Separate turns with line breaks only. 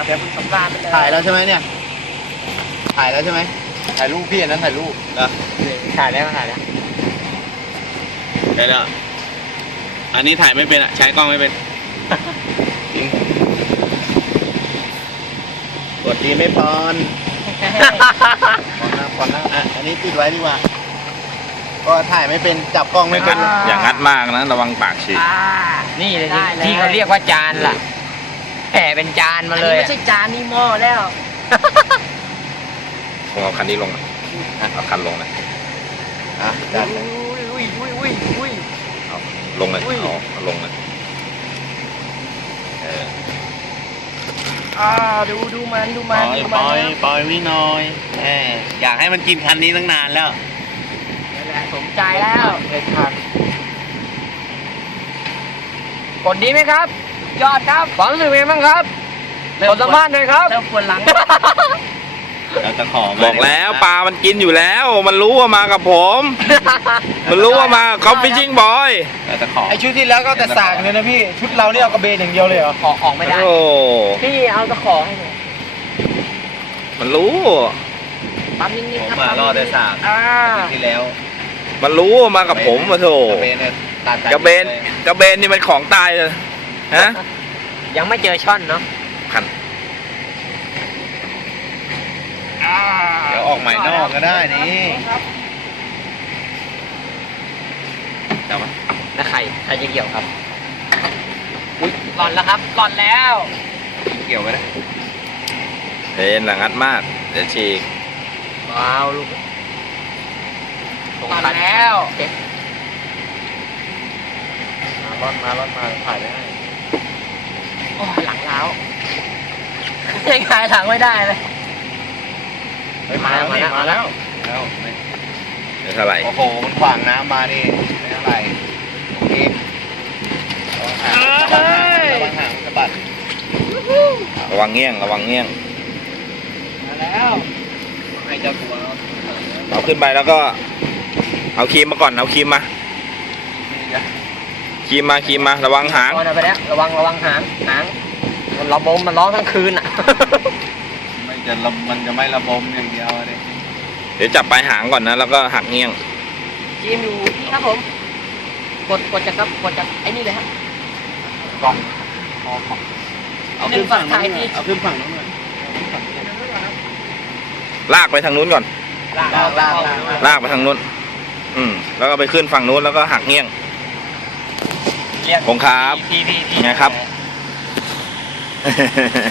เดี๋ยวมึงสำราญไปเลย
ถ่ายแล้วใช่ไหมเนี่ยถ่ายแล้วใช่ไหมถ่ายรูปพี่อันนั้นถ่ายรูปเหรอ
ถ่ายแล้วถ่ายแล้ว
ได้แล้วอันนี้ถ่ายไม่เป็นอ่ะใช้กล้องไม่เป็น
กดดีไม่พรพรนะอ่ะอันนี้ปิดไว้ดีกว่าก็ถ่ายไม่เป็นจับกล้องไม่เป็น
อย่างงัดมากนะระวังปากฉีก
นี่เลยที่เขาเรียกว่าจานล่ะแผ่เป็นจานมาเลยไม่ใช่จานนี่หม้อแล้ว
ผมเอาคันนี้ลงนะเอาคันลงนะ
อ่ะจัด
อุ้ย
เอาลงเลยเอาลงเลย
ดูมัน
ปล่อยวิน้อยแหมอยากให้มันกินคันนี้ตั้งนานแล้ว
นั่นแหละสมใจแล้วเด็ดขาดกดดีไหมครับ ยอดครับความรู้สึกเป็นไงบ้างครับกดสัมภาษณ์หน่อยครับเริ่มปวดหลัง
เราจะขอ
บอกแล้วปลามันกินอยู่แล้วมันรู้ว่ามากับผม มันรู้ว่ามาเขาฟิชชิ่งบอย
เราจะขอ
ไอชุดที่แล้วก็แต่สากเลยนะพี่ชุดเราเนี่ยเอากระเบนอย่างเดียวเลยเหรอ
ขอออกไม่ได้
โอ้
พี่เอาตะขอให้หน่อย
มันรู้
ปั๊มนิด
ผม
ๆครับ
มารอแต่สากที่แล้ว
มันรู้ว่ามากับผมมาโถ
กระเบนเนี่ยตัด
กระเบนนี่มันของตายเลยฮะ
ยังไม่เจอช่อนเนาะ
พัน
เดี๋ยวออกใหม่นอกก็ได้นี่จับมา
แล้วใครจะเกี่ยวครับอุ้ยหล่อนแล้วครับหล่อนแล้ว
เกี่ยวไปนะ
เห็นหลังงัดมากเดี๋ยวฉีก
ว้าวลูกหล่อนแล้ว
ร่อนมาถ่ายได้ให้
โอ้ยหลังล้าวยังหายหลังไม่ได้เลย
มาแล้ว
แล้วเท่าไหร่
โอ้โหมันขวางน้ำมานี่ไม่เท่าไหร่โอเคระวังหางสะบัด
ระวังเงี้ยงระวังเงี้ยง
มาแล้ว
ให้เจ้าตัว
เอาขึ้นไปแล้วก็เอาครีมมาก่อนเอาครีมมาครีมมาระวังหาง
ก่อนเอาไปแล้วระวังหางมันร้องมันร้องทั้งคืนอ่ะ
มันจะไม่ระบมอย่างเดียวเลย
เดี๋ยวจับปลายหางก่อนนะแล้วก็หักเงี้ยง
จีมอยู่ที่ครับผมกดจากไอ้นี่เลยฮะ
กล่องเอาขึ้นฝั่งนู้นเอาขึ้นฝั่งนู้นเลย
ลากไปทางนู้นก่อน ลากไปทางนู้นแล้วก็ไปขึ้นฝั่งนู้นแล้วก็หักเงี้ยง ผมครับ
พี่
ไงครับ